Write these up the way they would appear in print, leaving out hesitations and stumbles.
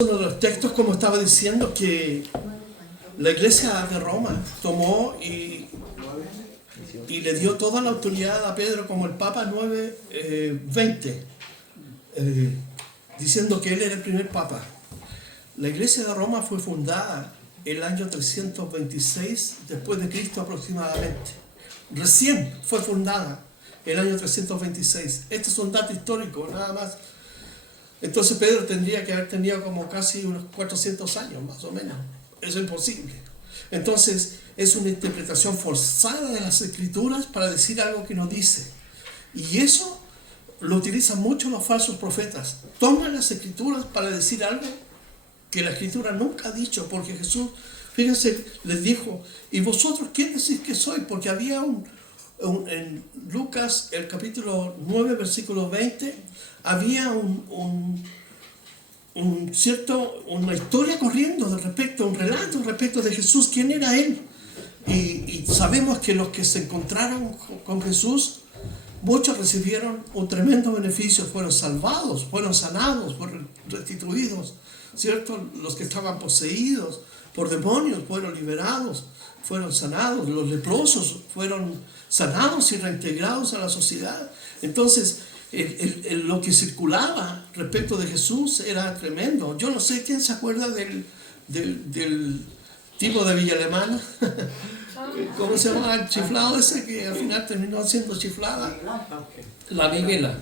Uno de los textos, como estaba diciendo, que la iglesia de Roma tomó y le dio toda la autoridad a Pedro como el Papa 920, diciendo que él era el primer Papa. La iglesia de Roma fue fundada el año 326 después de Cristo aproximadamente. Recién fue fundada el año 326. Este es un dato histórico, nada más. Entonces Pedro tendría que haber tenido como casi unos 400 años, más o menos. Eso es imposible. Entonces es una interpretación forzada de las Escrituras para decir algo que no dice. Y eso lo utilizan mucho los falsos profetas. Toman las Escrituras para decir algo que la Escritura nunca ha dicho. Porque Jesús, fíjense, les dijo, ¿y vosotros quién decís que soy? Porque había en Lucas, el capítulo 9, versículo 20, había una historia corriendo un relato respecto de Jesús, quién era él. Y sabemos que los que se encontraron con Jesús, muchos recibieron un tremendo beneficio, fueron salvados, fueron sanados, fueron restituidos, ¿cierto? Los que estaban poseídos por demonios fueron liberados, fueron sanados, los leprosos fueron sanados y reintegrados a la sociedad. Entonces, lo que circulaba respecto de Jesús era tremendo. Yo no sé quién se acuerda del tipo de Villa Alemana. ¿Cómo se llama el chiflado ese que al final terminó siendo chiflada? La Miguela.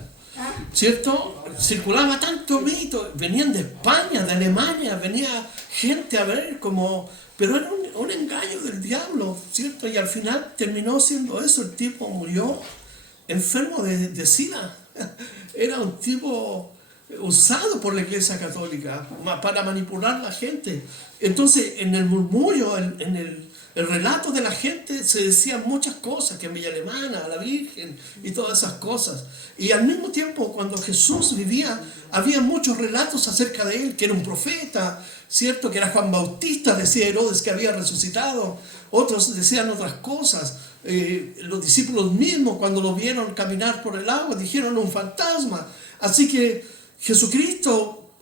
¿Cierto? Circulaba tanto mito. Venían de España, de Alemania, venía gente a ver como... Pero era un engaño del diablo, ¿cierto? Y al final terminó siendo eso. El tipo murió enfermo de SIDA. Era un tipo usado por la Iglesia Católica para manipular a la gente. Entonces, en el murmullo, en el relato de la gente, se decían muchas cosas, que en Villa Alemana, la Virgen y todas esas cosas. Y al mismo tiempo, cuando Jesús vivía, había muchos relatos acerca de él, que era un profeta, ¿cierto? Que era Juan Bautista, decía Herodes que había resucitado. Otros decían otras cosas. Los discípulos mismos, cuando lo vieron caminar por el agua, dijeron un fantasma. Así que Jesucristo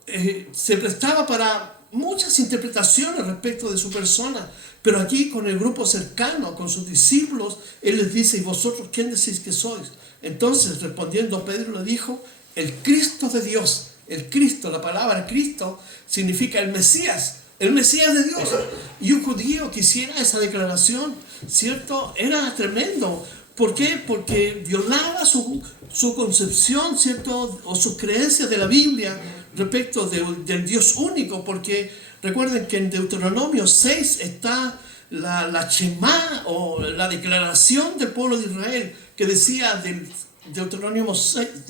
se prestaba para muchas interpretaciones respecto de su persona, pero aquí con el grupo cercano, con sus discípulos, él les dice, ¿y vosotros quién decís que sois? Entonces, respondiendo Pedro, le dijo, el Cristo de Dios. El Cristo, la palabra Cristo, significa el Mesías de Dios. Y un judío que hiciera esa declaración, ¿cierto? Era tremendo. ¿Por qué? Porque violaba su concepción, ¿cierto? O sus creencias de la Biblia respecto del Dios único. Porque recuerden que en Deuteronomio 6 está la Shema, o la declaración del pueblo de Israel, que decía del Deuteronomio 6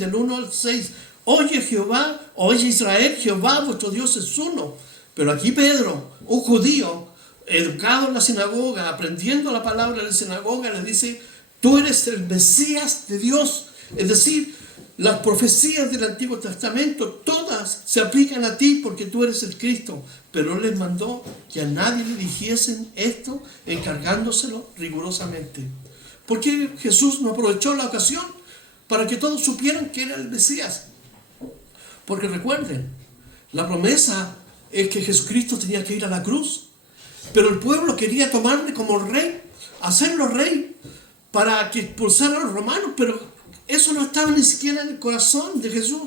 del 1 al 6, oye Jehová, oye Israel, Jehová vuestro Dios es uno. Pero aquí Pedro, un judío, educado en la sinagoga, aprendiendo la palabra de la sinagoga, le dice, tú eres el Mesías de Dios. Es decir, las profecías del Antiguo Testamento, todas se aplican a ti porque tú eres el Cristo. Pero él les mandó que a nadie le dijesen esto, encargándoselo rigurosamente. ¿Por qué Jesús no aprovechó la ocasión para que todos supieran que era el Mesías? Porque recuerden, la promesa es que Jesucristo tenía que ir a la cruz, pero el pueblo quería tomarle como rey, hacerlo rey, para que expulsara a los romanos, pero eso no estaba ni siquiera en el corazón de Jesús,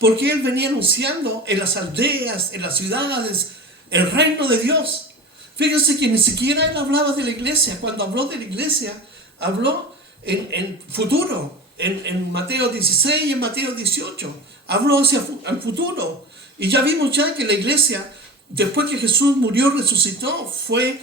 porque él venía anunciando en las aldeas, en las ciudades, el reino de Dios. Fíjense que ni siquiera él hablaba de la iglesia. Cuando habló de la iglesia, habló en futuro, en Mateo 16 y en Mateo 18. Habló hacia el futuro. Y ya vimos ya que la iglesia, después que Jesús murió, resucitó, fue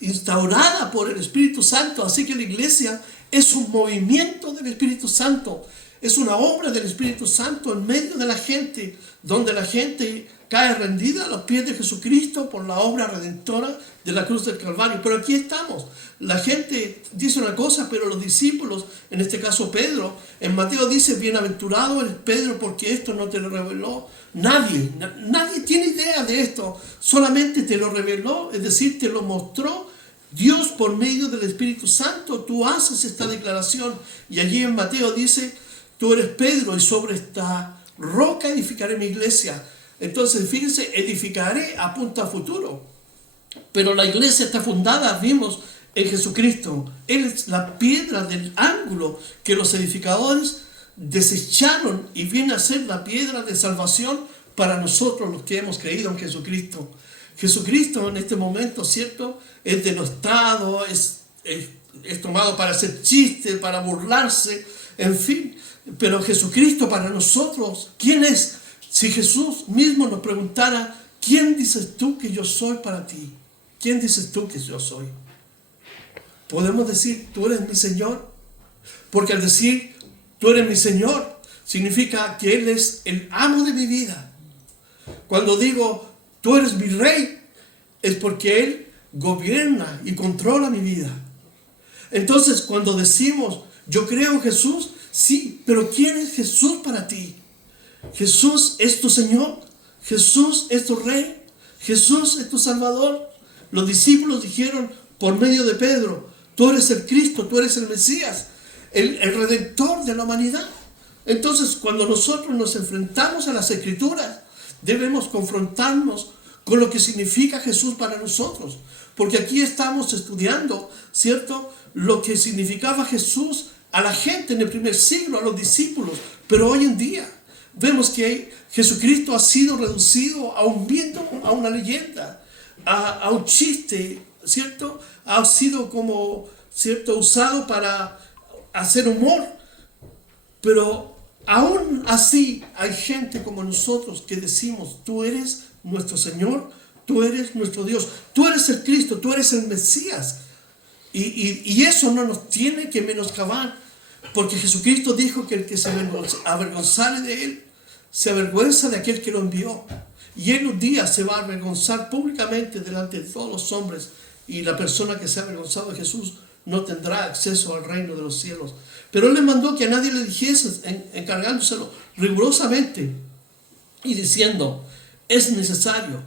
instaurada por el Espíritu Santo. Así que la iglesia es un movimiento del Espíritu Santo. Es una obra del Espíritu Santo en medio de la gente, donde la gente cae rendida a los pies de Jesucristo por la obra redentora de la cruz del Calvario. Pero aquí estamos. La gente dice una cosa, pero los discípulos, en este caso Pedro, en Mateo dice, bienaventurado eres Pedro, porque esto no te lo reveló nadie. Nadie tiene idea de esto. Solamente te lo reveló, es decir, te lo mostró Dios por medio del Espíritu Santo. Tú haces esta declaración. Y allí en Mateo dice, tú eres Pedro, y sobre esta roca edificaré mi iglesia. Entonces, fíjense, edificaré apunta a futuro. Pero la iglesia está fundada, vimos, en Jesucristo. Él es la piedra del ángulo que los edificadores desecharon y viene a ser la piedra de salvación para nosotros los que hemos creído en Jesucristo. Jesucristo en este momento, ¿cierto?, es denostado, es tomado para hacer chistes, para burlarse, en fin. Pero Jesucristo para nosotros, ¿quién es? Si Jesús mismo nos preguntara, ¿quién dices tú que yo soy para ti? ¿Quién dices tú que yo soy? Podemos decir, tú eres mi Señor. Porque al decir, tú eres mi Señor, significa que Él es el amo de mi vida. Cuando digo, tú eres mi Rey, es porque Él gobierna y controla mi vida. Entonces, cuando decimos, yo creo en Jesús, sí, pero ¿quién es Jesús para ti? Jesús es tu Señor, Jesús es tu Rey, Jesús es tu Salvador. Los discípulos dijeron por medio de Pedro, tú eres el Cristo, tú eres el Mesías, el Redentor de la humanidad. Entonces, cuando nosotros nos enfrentamos a las Escrituras, debemos confrontarnos con lo que significa Jesús para nosotros. Porque aquí estamos estudiando, ¿cierto?, lo que significaba Jesús a la gente en el primer siglo, a los discípulos. Pero hoy en día vemos que Jesucristo ha sido reducido a un mito, a una leyenda, a un chiste, ¿cierto? Ha sido como, ¿cierto?, usado para hacer humor. Pero aún así hay gente como nosotros que decimos, tú eres nuestro Señor, tú eres nuestro Dios, tú eres el Cristo, tú eres el Mesías. Y eso no nos tiene que menoscabar, porque Jesucristo dijo que el que se avergonzare de Él, se avergüenza de aquel que lo envió. Y Él un día se va a avergonzar públicamente delante de todos los hombres, y la persona que se ha avergonzado de Jesús no tendrá acceso al reino de los cielos. Pero Él le mandó que a nadie le dijese, encargándoselo rigurosamente y diciendo, es necesario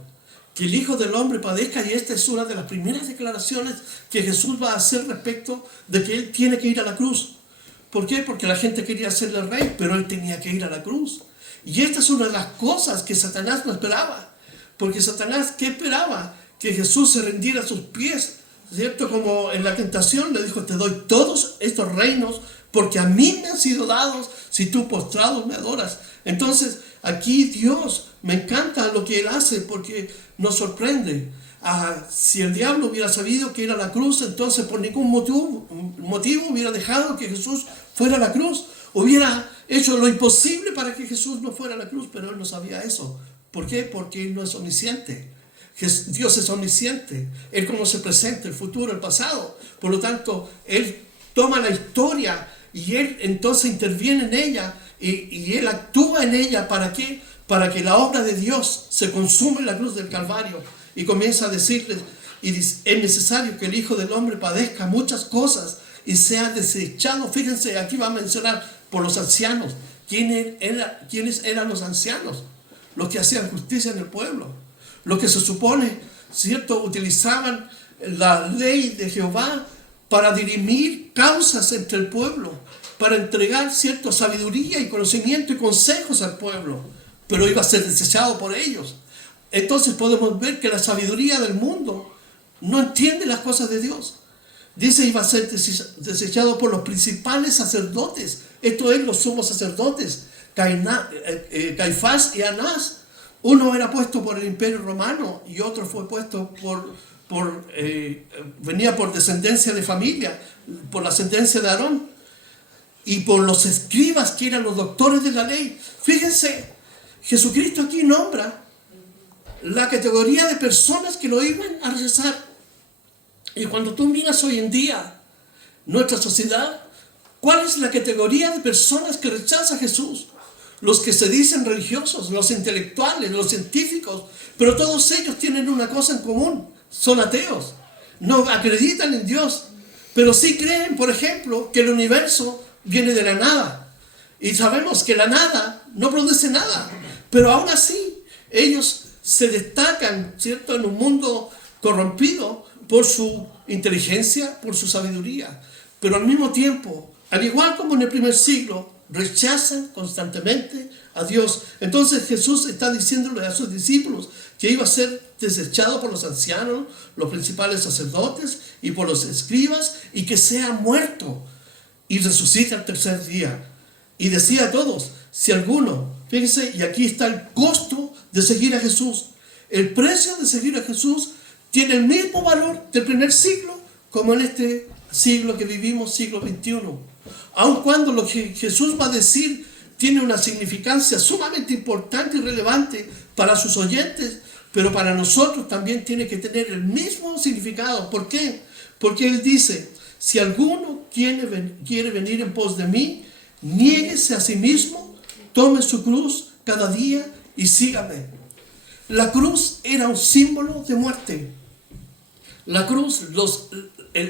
que el Hijo del Hombre padezca, y esta es una de las primeras declaraciones que Jesús va a hacer respecto de que Él tiene que ir a la cruz. ¿Por qué? Porque la gente quería hacerle rey, pero Él tenía que ir a la cruz. Y esta es una de las cosas que Satanás no esperaba. Porque Satanás, ¿qué esperaba? Que Jesús se rindiera a sus pies, ¿cierto? Como en la tentación le dijo, te doy todos estos reinos porque a mí me han sido dados si tú postrado me adoras. Entonces, aquí Dios, me encanta lo que Él hace porque nos sorprende. Si el diablo hubiera sabido que era la cruz, entonces por ningún motivo hubiera dejado que Jesús fuera a la cruz. Hubiera hecho lo imposible para que Jesús no fuera a la cruz, pero Él no sabía eso. ¿Por qué? Porque Él no es omnisciente. Dios es omnisciente. Él conoce el presente, el futuro, el pasado. Por lo tanto, Él toma la historia y Él entonces interviene en ella y Él actúa en ella. ¿Para qué? Para que la obra de Dios se consume en la cruz del Calvario. Y comienza a decirles, es necesario que el Hijo del Hombre padezca muchas cosas y sea desechado. Fíjense, aquí va a mencionar por los ancianos. ¿Quiénes eran los ancianos? Los que hacían justicia en el pueblo. Los que se supone, ¿cierto?, utilizaban la ley de Jehová para dirimir causas entre el pueblo, para entregar, ¿cierto?, sabiduría y conocimiento y consejos al pueblo. Pero iba a ser desechado por ellos. Entonces podemos ver que la sabiduría del mundo no entiende las cosas de Dios. Dice, iba a ser desechado por los principales sacerdotes. Esto es, los sumos sacerdotes, Caifás y Anás. Uno era puesto por el Imperio Romano y otro fue puesto venía por descendencia de familia, por la ascendencia de Aarón, y por los escribas que eran los doctores de la ley. Fíjense, Jesucristo aquí nombra la categoría de personas que lo iban a rechazar. Y cuando tú miras hoy en día nuestra sociedad, ¿cuál es la categoría de personas que rechaza a Jesús? Los que se dicen religiosos, los intelectuales, los científicos, pero todos ellos tienen una cosa en común: son ateos, no acreditan en Dios, pero sí creen, por ejemplo, que el universo viene de la nada. Y sabemos que la nada no produce nada, pero aún así ellos se destacan, ¿cierto?, en un mundo corrompido por su inteligencia, por su sabiduría. Pero al mismo tiempo, al igual como en el primer siglo, rechazan constantemente a Dios. Entonces Jesús está diciéndole a sus discípulos que iba a ser desechado por los ancianos, los principales sacerdotes y por los escribas, y que sea muerto y resucita al tercer día. Y decía a todos, si alguno, fíjense, y aquí está el costo de seguir a Jesús. El precio de seguir a Jesús tiene el mismo valor del primer siglo como en este siglo que vivimos, siglo XXI. Aun cuando lo que Jesús va a decir tiene una significancia sumamente importante y relevante para sus oyentes, pero para nosotros también tiene que tener el mismo significado. ¿Por qué? Porque Él dice, si alguno quiere venir en pos de mí, niéguese a sí mismo, tome su cruz cada día y sígame. La cruz era un símbolo de muerte. La cruz,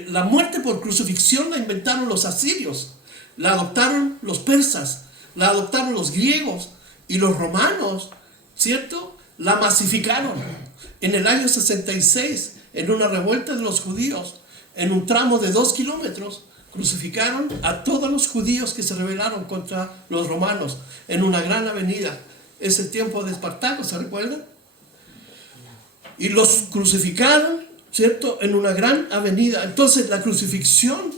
la muerte por crucifixión la inventaron los asirios, la adoptaron los persas, la adoptaron los griegos y los romanos, ¿cierto? La masificaron. En el año 66, en una revuelta de los judíos, en un tramo de 2 kilómetros, crucificaron a todos los judíos que se rebelaron contra los romanos en una gran avenida. Es el tiempo de Espartaco, ¿se recuerdan? Y los crucificaron, ¿cierto?, en una gran avenida. Entonces la crucifixión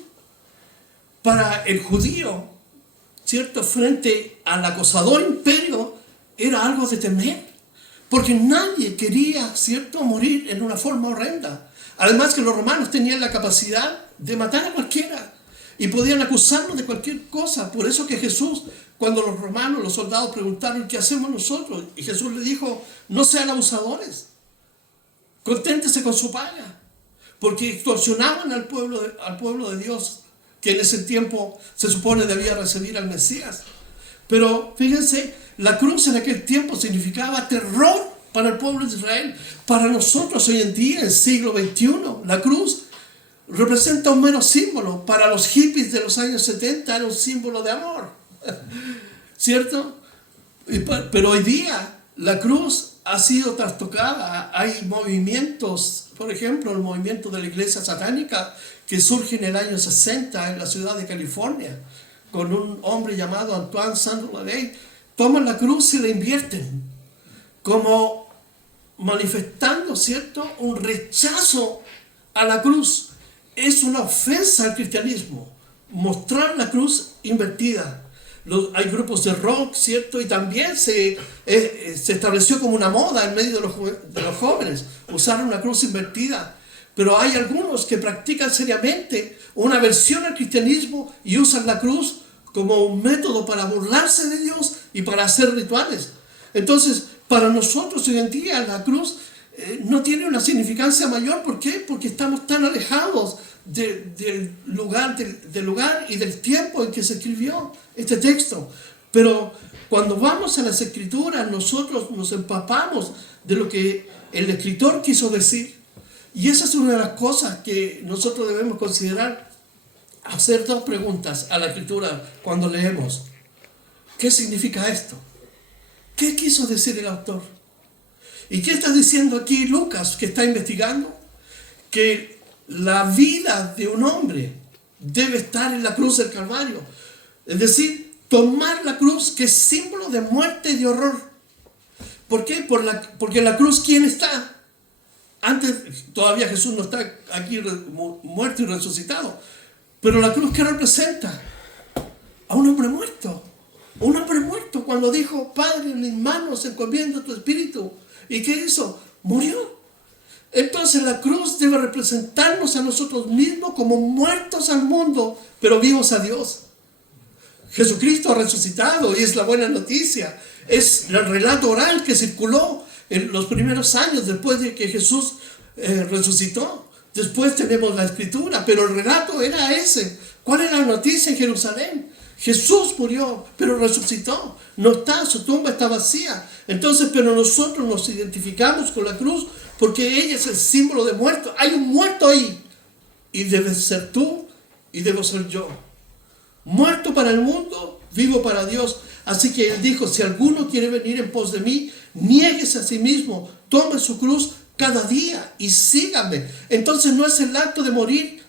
para el judío, ¿cierto?, frente al acosador imperio, era algo de temer, porque nadie quería, ¿cierto?, morir en una forma horrenda. Además que los romanos tenían la capacidad de matar a cualquiera y podían acusarnos de cualquier cosa. Por eso que Jesús, cuando los romanos, los soldados preguntaron, ¿qué hacemos nosotros? Y Jesús le dijo, no sean abusadores, conténtese con su paga, porque extorsionaban al pueblo de Dios, que en ese tiempo se supone debía recibir al Mesías. Pero fíjense, la cruz en aquel tiempo significaba terror para el pueblo de Israel. Para nosotros hoy en día, en el siglo XXI, la cruz representa un mero símbolo. Para los hippies de los años 70 era un símbolo de amor, ¿cierto? Pero hoy día la cruz ha sido trastocada. Hay movimientos, por ejemplo, el movimiento de la iglesia satánica que surge en el año 60 en la ciudad de California, con un hombre llamado Antoine Saint-Lavey. Toman la cruz y la invierten, como manifestando, ¿cierto?, un rechazo a la cruz. Es una ofensa al cristianismo mostrar la cruz invertida. Hay grupos de rock, ¿cierto? Y también se estableció como una moda en medio de los jóvenes usar una cruz invertida. Pero hay algunos que practican seriamente una aversión al cristianismo y usan la cruz como un método para burlarse de Dios y para hacer rituales. Entonces, para nosotros hoy en día la cruz no tiene una significancia mayor. ¿Por qué? Porque estamos tan alejados del lugar y del tiempo en que se escribió este texto. Pero cuando vamos a las Escrituras, nosotros nos empapamos de lo que el escritor quiso decir. Y esa es una de las cosas que nosotros debemos considerar. Hacer 2 preguntas a la Escritura cuando leemos. ¿Qué significa esto? ¿Qué quiso decir el autor? ¿Y qué está diciendo aquí Lucas, que está investigando? Que la vida de un hombre debe estar en la cruz del Calvario. Es decir, tomar la cruz, que es símbolo de muerte y de horror. ¿Por qué? Porque en la cruz, ¿quién está? Antes, todavía Jesús no está aquí muerto y resucitado. Pero la cruz, ¿qué representa? A un hombre muerto. Un hombre muerto cuando dijo, Padre, en mis manos encomiendo tu espíritu. ¿Y qué hizo? Murió. Entonces la cruz debe representarnos a nosotros mismos como muertos al mundo, pero vivos a Dios. Jesucristo ha resucitado y es la buena noticia. Es el relato oral que circuló en los primeros años después de que Jesús resucitó. Después tenemos la Escritura, pero el relato era ese. ¿Cuál era la noticia en Jerusalén? Jesús murió, pero resucitó. No está, su tumba está vacía. Entonces, pero nosotros nos identificamos con la cruz porque ella es el símbolo de muerto. Hay un muerto ahí. Y debes ser tú y debo ser yo. Muerto para el mundo, vivo para Dios. Así que Él dijo, si alguno quiere venir en pos de mí, niéguese a sí mismo, tome su cruz cada día y sígame. Entonces no es el acto de morir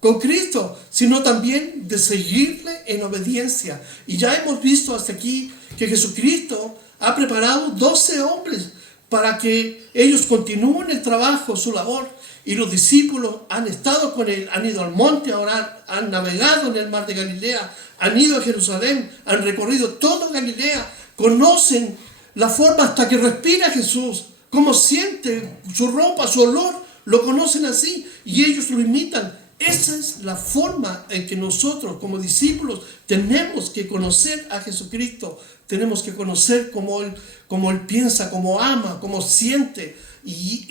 con Cristo, sino también de seguirle en obediencia. Y ya hemos visto hasta aquí que Jesucristo ha preparado 12 hombres para que ellos continúen el trabajo, su labor. Y los discípulos han estado con él, han ido al monte a orar, han navegado en el mar de Galilea, han ido a Jerusalén, han recorrido toda Galilea, conocen la forma hasta que respira Jesús, cómo siente su ropa, su olor, lo conocen así y ellos lo imitan. Esa es la forma en que nosotros como discípulos tenemos que conocer a Jesucristo, tenemos que conocer cómo Él piensa, cómo ama, cómo siente y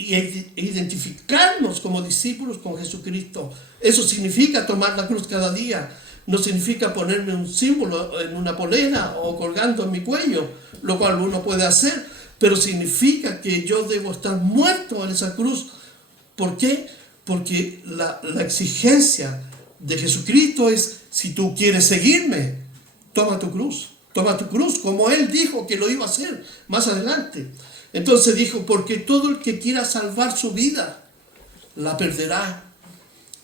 identificarnos como discípulos con Jesucristo. Eso significa tomar la cruz cada día, no significa ponerme un símbolo en una polera o colgando en mi cuello, lo cual uno puede hacer, pero significa que yo debo estar muerto en esa cruz. ¿Por qué? Porque la exigencia de Jesucristo es, si tú quieres seguirme, toma tu cruz, como Él dijo que lo iba a hacer más adelante. Entonces dijo, porque todo el que quiera salvar su vida, la perderá.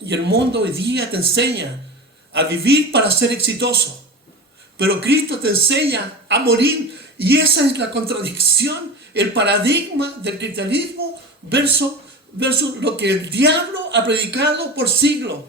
Y el mundo hoy día te enseña a vivir para ser exitoso, pero Cristo te enseña a morir, y esa es la contradicción, el paradigma del cristianismo versus lo que el diablo ha predicado por siglos.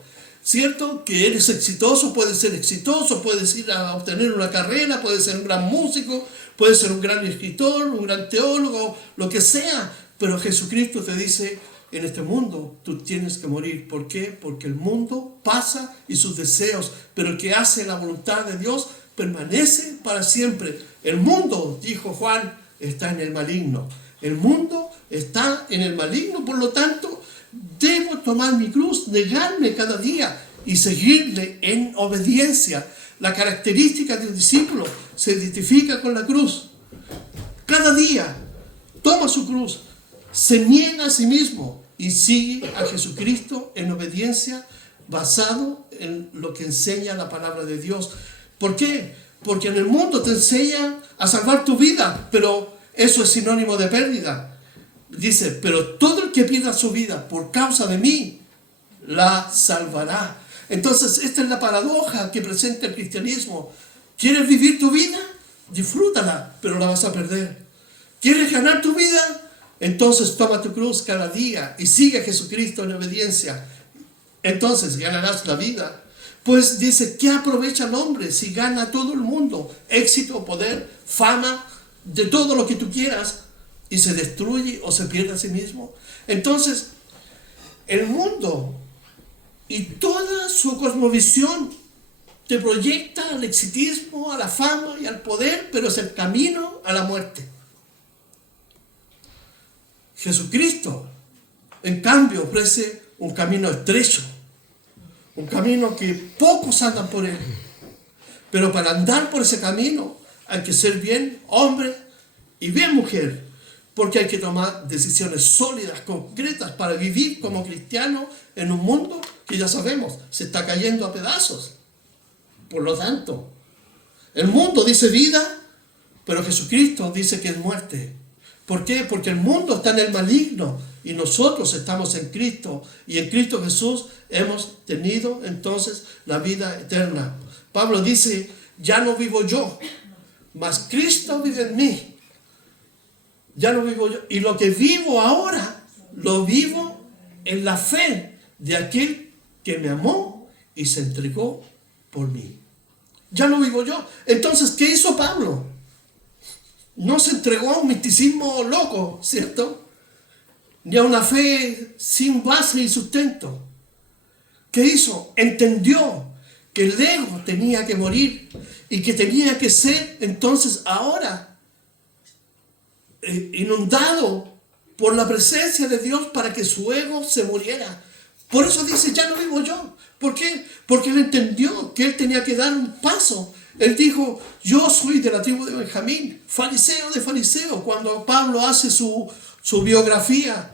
¿Cierto? Que eres exitoso, puedes ser exitoso, puedes ir a obtener una carrera, puedes ser un gran músico, puedes ser un gran escritor, un gran teólogo, lo que sea. Pero Jesucristo te dice, en este mundo tú tienes que morir. ¿Por qué? Porque el mundo pasa y sus deseos, pero el que hace la voluntad de Dios permanece para siempre. El mundo, dijo Juan, está en el maligno. El mundo está en el maligno, por lo tanto, debo tomar mi cruz, negarme cada día y seguirle en obediencia. La característica de un discípulo se identifica con la cruz. Cada día toma su cruz, se niega a sí mismo y sigue a Jesucristo en obediencia, basado en lo que enseña la palabra de Dios. ¿Por qué? Porque en el mundo te enseña a salvar tu vida, pero eso es sinónimo de pérdida. Dice, pero todo el que pierda su vida por causa de mí, la salvará. Entonces, esta es la paradoja que presenta el cristianismo. ¿Quieres vivir tu vida? Disfrútala, pero la vas a perder. ¿Quieres ganar tu vida? Entonces toma tu cruz cada día y sigue a Jesucristo en obediencia. Entonces ganarás la vida. Pues dice, ¿qué aprovecha el hombre si gana todo el mundo? Éxito, poder, fama, de todo lo que tú quieras, y se destruye o se pierde a sí mismo. Entonces, el mundo y toda su cosmovisión te proyecta al exitismo, a la fama y al poder, pero es el camino a la muerte. Jesucristo, en cambio, ofrece un camino estrecho, un camino que pocos andan por él. Pero para andar por ese camino hay que ser bien hombre y bien mujer, porque hay que tomar decisiones sólidas, concretas, para vivir como cristiano en un mundo que ya sabemos, se está cayendo a pedazos. Por lo tanto, el mundo dice vida, pero Jesucristo dice que es muerte. ¿Por qué? Porque el mundo está en el maligno y nosotros estamos en Cristo, y en Cristo Jesús hemos tenido entonces la vida eterna. Pablo dice, ya no vivo yo, mas Cristo vive en mí. Ya no vivo yo. Y lo que vivo ahora, lo vivo en la fe de aquel que me amó y se entregó por mí. Ya no vivo yo. Entonces, ¿qué hizo Pablo? No se entregó a un misticismo loco, ¿cierto? Ni a una fe sin base y sustento. ¿Qué hizo? Entendió que el ego tenía que morir y que tenía que ser entonces ahora inundado por la presencia de Dios para que su ego se muriera. Por eso dice, ya no vivo yo. ¿Por qué? Porque él entendió que él tenía que dar un paso. Él dijo, yo soy de la tribu de Benjamín, fariseo de fariseos. Cuando Pablo hace su biografía,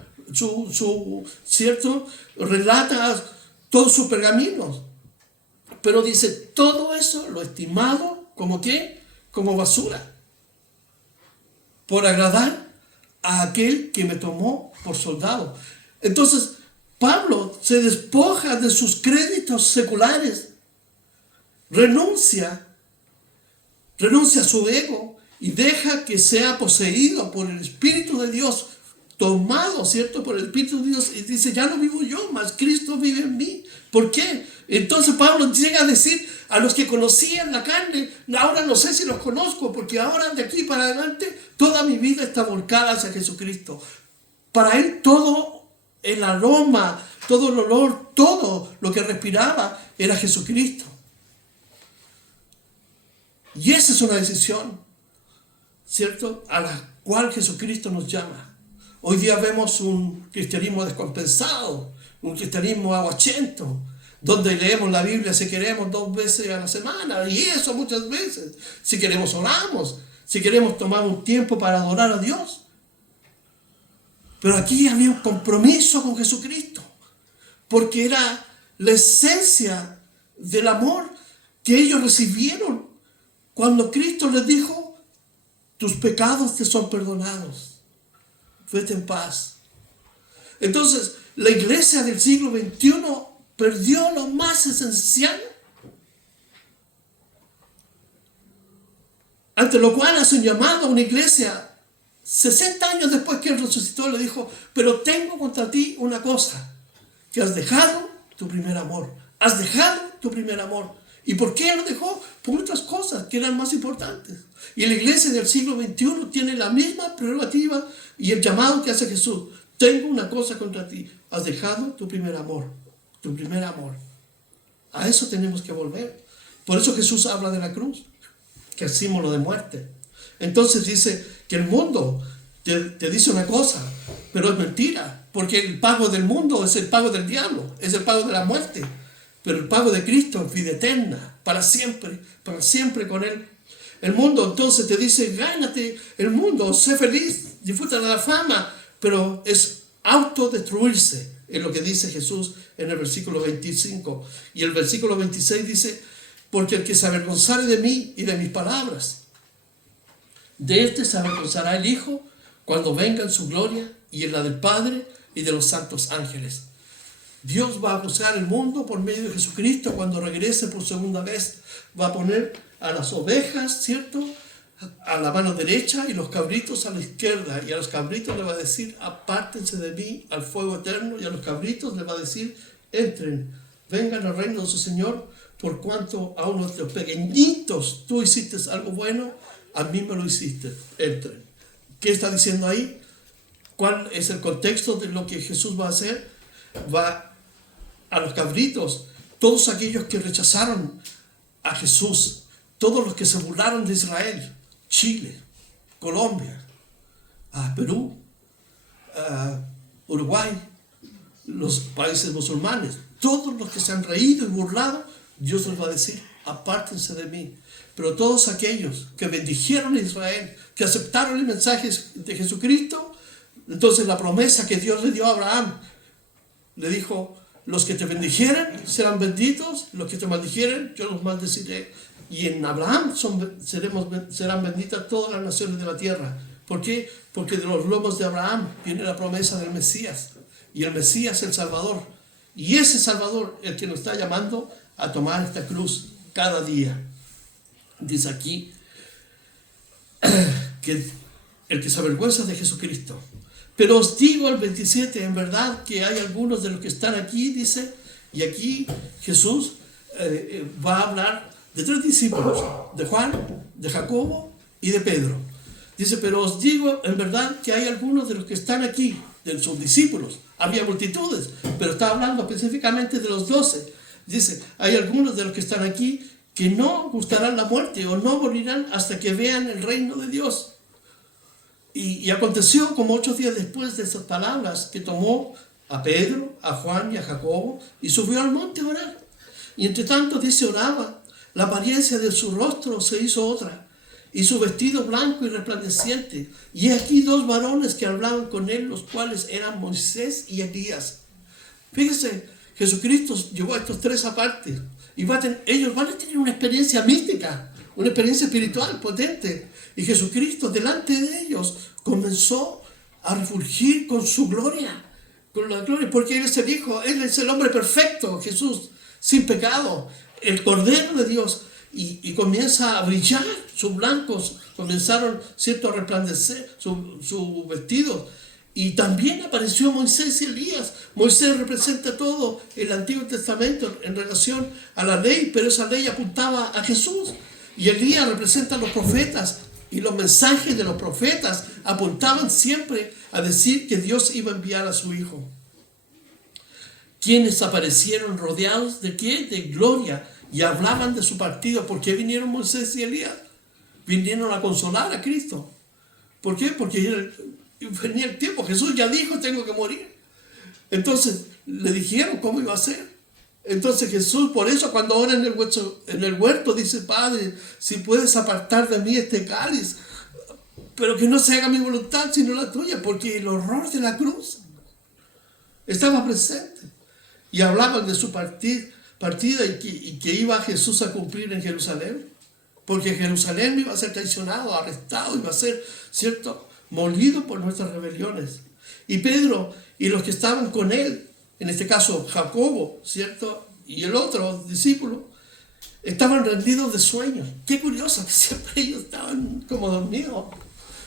¿cierto? Relata todos sus pergaminos. Pero dice, todo eso lo estimado como ¿qué? Como basura, por agradar a aquel que me tomó por soldado. Entonces, Pablo se despoja de sus créditos seculares, renuncia a su ego y deja que sea poseído por el Espíritu de Dios, tomado, ¿cierto?, por el Espíritu de Dios, y dice, ya no vivo yo, mas Cristo vive en mí. ¿Por qué? Entonces Pablo llega a decir a los que conocían la carne, ahora no sé si los conozco, porque ahora de aquí para adelante toda mi vida está volcada hacia Jesucristo. Para él todo el aroma, todo el olor, todo lo que respiraba era Jesucristo. Y esa es una decisión, ¿cierto?, a la cual Jesucristo nos llama. Hoy día vemos un cristianismo descompensado, un cristianismo aguachento, donde leemos la Biblia si queremos 2 veces a la semana, y eso muchas veces. Si queremos oramos, si queremos tomar un tiempo para adorar a Dios. Pero aquí había un compromiso con Jesucristo, porque era la esencia del amor que ellos recibieron cuando Cristo les dijo, tus pecados te son perdonados. Vete en paz. Entonces, la iglesia del siglo XXI perdió lo más esencial, ante lo cual hace un llamado a una iglesia 60 años después que él resucitó. Le dijo, pero tengo contra ti una cosa, que has dejado tu primer amor. Has dejado tu primer amor. ¿Y por qué lo dejó? Por otras cosas que eran más importantes. Y la iglesia del siglo XXI tiene la misma prerrogativa y el llamado que hace Jesús. Tengo una cosa contra ti. Has dejado tu primer amor. Tu primer amor. A eso tenemos que volver. Por eso Jesús habla de la cruz, que es símbolo de muerte. Entonces dice que el mundo te dice una cosa, pero es mentira. Porque el pago del mundo es el pago del diablo. Es el pago de la muerte. Pero el pago de Cristo es vida eterna, para siempre con Él. El mundo entonces te dice, gánate el mundo, sé feliz, disfruta de la fama, pero es autodestruirse, es lo que dice Jesús en el versículo 25. Y el versículo 26 dice, porque el que se avergonzare de mí y de mis palabras, de este se avergonzará el Hijo cuando venga en su gloria y en la del Padre y de los santos ángeles. Dios va a juzgar el mundo por medio de Jesucristo cuando regrese por segunda vez. Va a poner a las ovejas, ¿cierto?, a la mano derecha y los cabritos a la izquierda. Y a los cabritos le va a decir, apártense de mí al fuego eterno. Y a los cabritos le va a decir, entren, vengan al reino de su Señor, por cuanto a uno de los pequeñitos tú hiciste algo bueno, a mí me lo hiciste. Entren. ¿Qué está diciendo ahí? ¿Cuál es el contexto de lo que Jesús va a hacer? Va a los cabritos, todos aquellos que rechazaron a Jesús, todos los que se burlaron de Israel, Chile, Colombia, Perú, Uruguay, los países musulmanes, todos los que se han reído y burlado, Dios les va a decir, apártense de mí. Pero todos aquellos que bendijeron a Israel, que aceptaron el mensaje de Jesucristo, entonces la promesa que Dios le dio a Abraham, le dijo, los que te bendijeren serán benditos, los que te maldijeren yo los maldeciré. Y en Abraham serán benditas todas las naciones de la tierra. ¿Por qué? Porque de los lomos de Abraham viene la promesa del Mesías. Y el Mesías es el Salvador. Y ese Salvador es el que nos está llamando a tomar esta cruz cada día. Dice aquí que el que se avergüenza de Jesucristo. Pero os digo al 27, en verdad que hay algunos de los que están aquí, dice, y aquí Jesús va a hablar de 3 discípulos, de Juan, de Jacobo y de Pedro. Dice, pero os digo en verdad que hay algunos de los que están aquí, de sus discípulos. Había multitudes, pero está hablando específicamente de los 12. Dice, hay algunos de los que están aquí que no gustarán la muerte o no morirán hasta que vean el reino de Dios. Y aconteció como 8 días después de esas palabras que tomó a Pedro, a Juan y a Jacobo y subió al monte a orar. Y entre tanto dice oraba, la apariencia de su rostro se hizo otra y su vestido blanco y resplandeciente. Y aquí 2 varones que hablaban con él, los cuales eran Moisés y Elías. Fíjese, Jesucristo llevó a estos 3 aparte y ellos van a tener una experiencia mística, una experiencia espiritual potente. Y Jesucristo delante de ellos comenzó a refulgir con su gloria, con la gloria, porque Él es el Hijo, Él es el hombre perfecto, Jesús, sin pecado, el Cordero de Dios, y comienza a brillar, sus blancos comenzaron, ¿cierto?, a resplandecer, su vestido. Y también apareció Moisés y Elías. Moisés representa todo el Antiguo Testamento en relación a la ley, pero esa ley apuntaba a Jesús. Y Elías representa a los profetas, y los mensajes de los profetas apuntaban siempre a decir que Dios iba a enviar a su Hijo. Quienes aparecieron rodeados de ¿qué? De gloria, y hablaban de su partido. ¿Por qué vinieron Moisés y Elías? Vinieron a consolar a Cristo. ¿Por qué? Porque venía el tiempo. Jesús ya dijo, tengo que morir. Entonces le dijeron cómo iba a ser. Entonces Jesús, por eso cuando ora en el huerto dice, Padre, si puedes apartar de mí este cáliz, pero que no se haga mi voluntad sino la tuya, porque el horror de la cruz estaba presente. Y hablaban de su partida y que iba Jesús a cumplir en Jerusalén, porque Jerusalén iba a ser traicionado, arrestado, iba a ser, ¿cierto?, molido por nuestras rebeliones. Y Pedro y los que estaban con él, en este caso Jacobo, ¿cierto?, y el otro discípulo, estaban rendidos de sueño. Qué curioso que siempre ellos estaban como dormidos,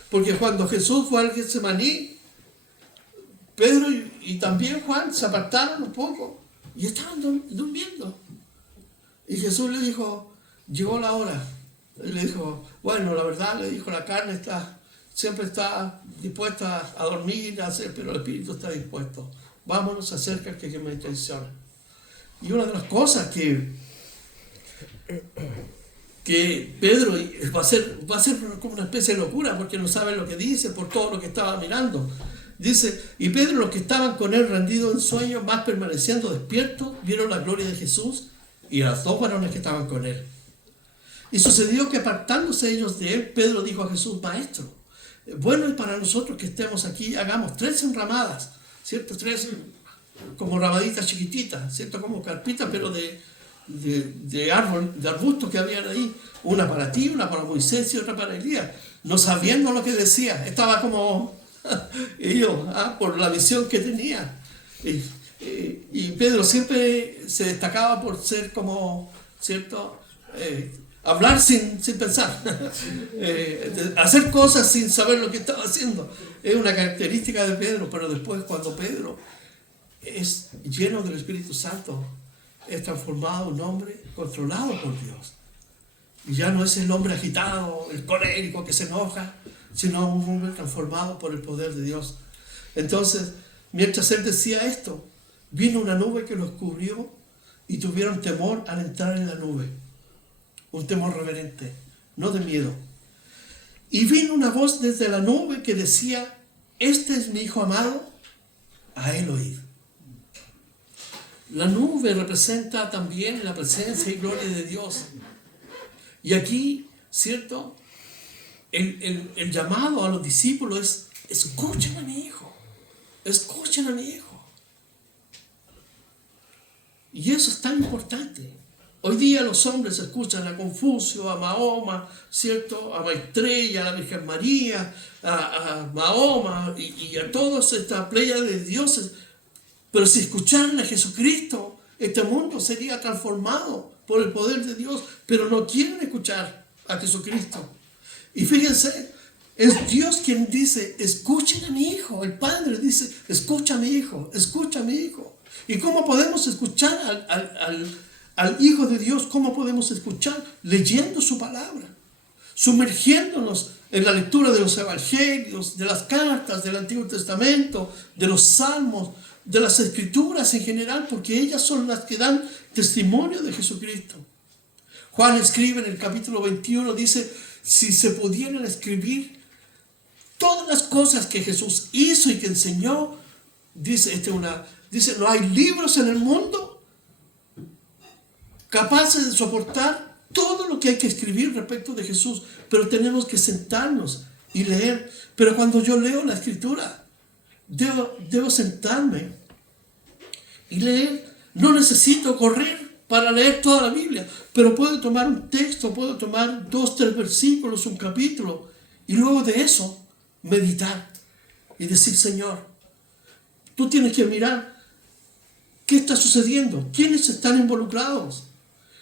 porque cuando Jesús fue al Getsemaní, Pedro y también Juan se apartaron un poco y estaban durmiendo. Y Jesús le dijo, llegó la hora. Él le dijo, bueno, la verdad, le dijo, la carne siempre está dispuesta a dormir, a hacer, pero el espíritu está dispuesto. Vámonos, acerca que me traicione. Y una de las cosas que Pedro va a ser como una especie de locura, porque no sabe lo que dice por todo lo que estaba mirando. Dice, y Pedro, los que estaban con él rendidos en sueño, más permaneciendo despiertos, vieron la gloria de Jesús y a los dos varones que estaban con él. Y sucedió que apartándose ellos de él, Pedro dijo a Jesús, Maestro, bueno es para nosotros que estemos aquí, hagamos 3 enramadas, ¿cierto? 3 como ramaditas chiquititas, ¿cierto? Como carpitas, pero de arbustos que habían ahí. Una para ti, una para Moisés y otra para Elías. No sabiendo lo que decía, estaba como ellos, por la visión que tenía. Y Pedro siempre se destacaba por ser como, ¿cierto?, hablar sin pensar, hacer cosas sin saber lo que estaba haciendo. Es una característica de Pedro, pero después cuando Pedro es lleno del Espíritu Santo, es transformado en un hombre controlado por Dios. Y ya no es el hombre agitado, el colérico que se enoja, sino un hombre transformado por el poder de Dios. Entonces, mientras él decía esto, vino una nube que los cubrió y tuvieron temor al entrar en la nube. Un temor reverente, no de miedo. Y vino una voz desde la nube que decía, este es mi Hijo amado, a él oíd. La nube representa también la presencia y gloria de Dios. Y aquí, ¿cierto?, el llamado a los discípulos es, escuchen a mi Hijo, escuchen a mi Hijo. Y eso es tan importante. Hoy día los hombres escuchan a Confucio, a Mahoma, ¿cierto?, a Maitreya, a la Virgen María, a Mahoma y a toda esta playa de dioses. Pero si escucharan a Jesucristo, este mundo sería transformado por el poder de Dios, pero no quieren escuchar a Jesucristo. Y fíjense, es Dios quien dice, escuchen a mi Hijo. El Padre dice, escucha a mi Hijo, escucha a mi Hijo. ¿Y cómo podemos escuchar al Hijo de Dios? ¿Cómo podemos escuchar? Leyendo su palabra, sumergiéndonos en la lectura de los evangelios, de las cartas del Antiguo Testamento, de los salmos, de las escrituras en general, porque ellas son las que dan testimonio de Jesucristo. Juan escribe en el capítulo 21, dice, si se pudieran escribir todas las cosas que Jesús hizo y que enseñó, dice, no hay libros en el mundo capaces de soportar todo lo que hay que escribir respecto de Jesús, pero tenemos que sentarnos y leer. Pero cuando yo leo la escritura, debo sentarme y leer. No necesito correr para leer toda la Biblia, pero puedo tomar un texto, puedo tomar 2, 3 versículos, un capítulo, y luego de eso meditar y decir, Señor, Tú tienes que mirar qué está sucediendo, quiénes están involucrados,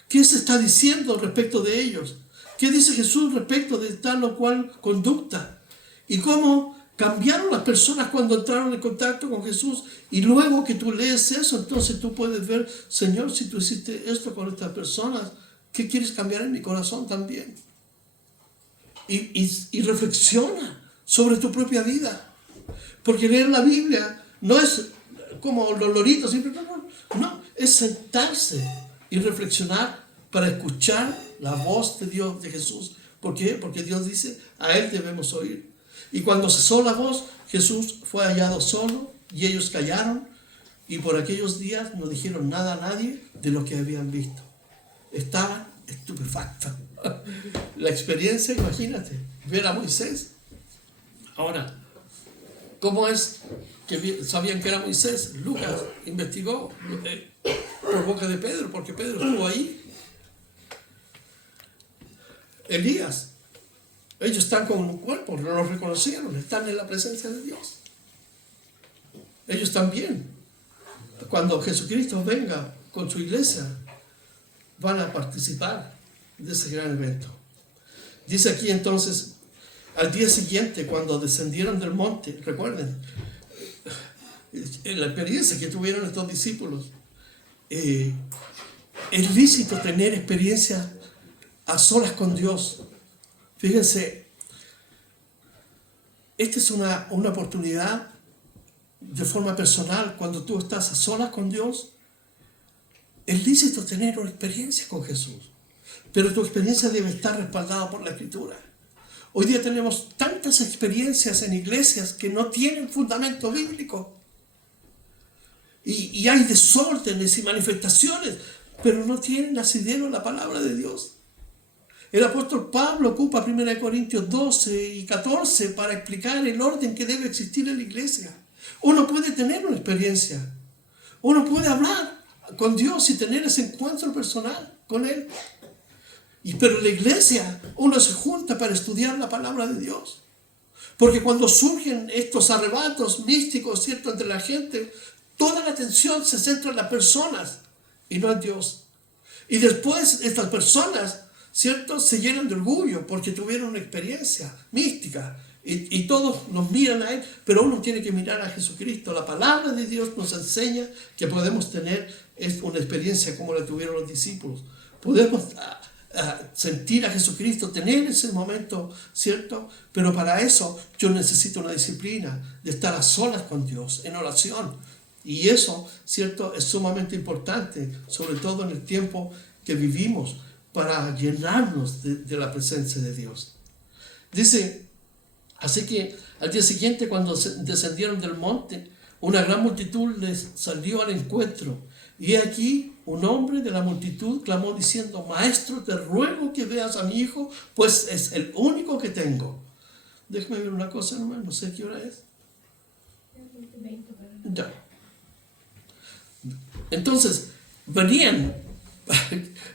qué se está diciendo respecto de ellos, qué dice Jesús respecto de tal o cual conducta y cómo cambiaron las personas cuando entraron en contacto con Jesús. Y luego que tú lees eso, entonces tú puedes ver, Señor, si tú hiciste esto con estas personas, ¿qué quieres cambiar en mi corazón también? Y reflexiona sobre tu propia vida. Porque leer la Biblia no es como los loritos, siempre, no, es sentarse y reflexionar para escuchar la voz de Dios, de Jesús. ¿Por qué? Porque Dios dice, a Él debemos oír. Y cuando cesó la voz, Jesús fue hallado solo y ellos callaron y por aquellos días no dijeron nada a nadie de lo que habían visto. Estaban estupefactos. La experiencia, imagínate, ver a Moisés. Ahora, ¿cómo es que sabían que era Moisés? Lucas investigó por boca de Pedro, porque Pedro estuvo ahí. Elías. Ellos están con un cuerpo, no los reconocieron, están en la presencia de Dios. Ellos también, cuando Jesucristo venga con su iglesia, van a participar de ese gran evento. Dice aquí entonces, al día siguiente, cuando descendieron del monte, recuerden, la experiencia que tuvieron estos discípulos, es lícito tener experiencia a solas con Dios. Fíjense, esta es una oportunidad de forma personal. Cuando tú estás a solas con Dios, es lícito tener una experiencia con Jesús, pero tu experiencia debe estar respaldada por la Escritura. Hoy día tenemos tantas experiencias en iglesias que no tienen fundamento bíblico, y hay desórdenes y manifestaciones, pero no tienen asidero en la palabra de Dios. El apóstol Pablo ocupa 1 Corintios 12 y 14 para explicar el orden que debe existir en la iglesia. Uno puede tener una experiencia, uno puede hablar con Dios y tener ese encuentro personal con Él. Pero en la iglesia uno se junta para estudiar la palabra de Dios. Porque cuando surgen estos arrebatos místicos, ¿cierto?, entre la gente, toda la atención se centra en las personas y no en Dios. Y después estas personas, ¿cierto?, se llenan de orgullo porque tuvieron una experiencia mística y todos nos miran a Él, pero uno tiene que mirar a Jesucristo. La palabra de Dios nos enseña que podemos tener una experiencia como la tuvieron los discípulos. Podemos sentir a Jesucristo, tener ese momento, ¿cierto? Pero para eso yo necesito una disciplina de estar a solas con Dios, en oración. Y eso, ¿cierto?, es sumamente importante, sobre todo en el tiempo que vivimos, para llenarnos de la presencia de Dios. Dice, así que al día siguiente, cuando descendieron del monte, una gran multitud les salió al encuentro. Y aquí un hombre de la multitud clamó diciendo, Maestro, te ruego que veas a mi hijo, pues es el único que tengo. Déjame ver una cosa, hermano, no sé qué hora es. Ya. Entonces, venían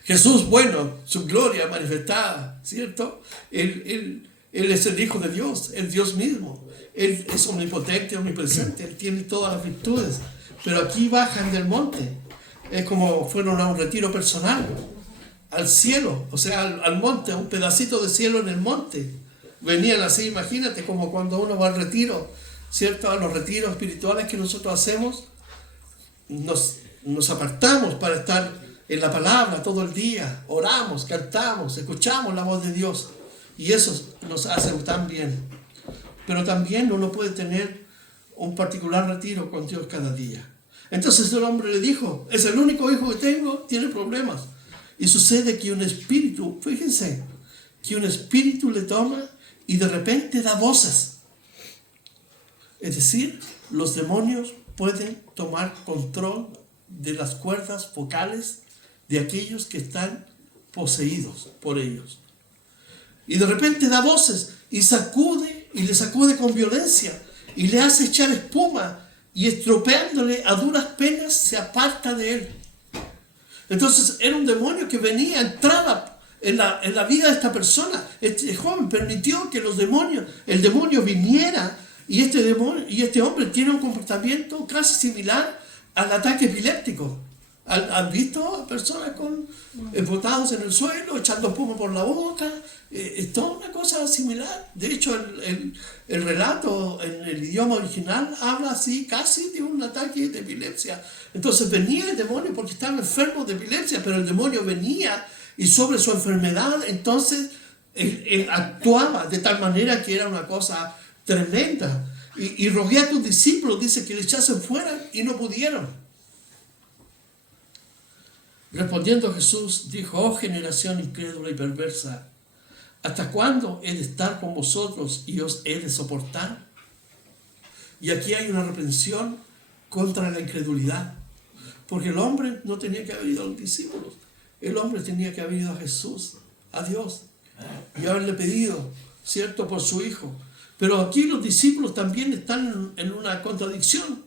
Jesús, bueno, su gloria manifestada, ¿cierto? Él es el Hijo de Dios, el Dios mismo. Él es omnipotente, omnipresente, Él tiene todas las virtudes. Pero aquí bajan del monte. Es como fueron a un retiro personal, al cielo, o sea, al monte, a un pedacito de cielo en el monte. Venían así, imagínate, como cuando uno va al retiro, ¿cierto? A los retiros espirituales que nosotros hacemos, nos apartamos para estar en la palabra todo el día, oramos, cantamos, escuchamos la voz de Dios, y eso nos hace tan bien. Pero también uno puede tener un particular retiro con Dios cada día. Entonces el hombre le dijo, es el único hijo que tengo, tiene problemas. Y sucede que un espíritu, fíjense, que un espíritu le toma y de repente da voces. Es decir, los demonios pueden tomar control de las cuerdas vocales de aquellos que están poseídos por ellos. Y de repente da voces y le sacude con violencia y le hace echar espuma y estropeándole a duras penas se aparta de él. Entonces era un demonio que venía, entraba en la vida de esta persona. Este joven permitió que el demonio viniera Y este hombre tiene un comportamiento casi similar al ataque epiléptico. ¿Han visto a personas botados en el suelo, echando espuma por la boca? Es toda una cosa similar. De hecho, el relato en el idioma original habla así, casi de un ataque de epilepsia. Entonces venía el demonio porque estaba enfermo de epilepsia, pero el demonio venía y sobre su enfermedad, entonces él actuaba de tal manera que era una cosa tremenda. Y rogué a tus discípulos, dice, que le echasen fuera y no pudieron. Respondiendo Jesús, dijo: oh generación incrédula y perversa, ¿hasta cuándo he de estar con vosotros y os he de soportar? Y aquí hay una reprensión contra la incredulidad, porque el hombre no tenía que haber ido a los discípulos, el hombre tenía que haber ido a Jesús, a Dios, y haberle pedido, ¿cierto?, por su hijo. Pero aquí los discípulos también están en una contradicción.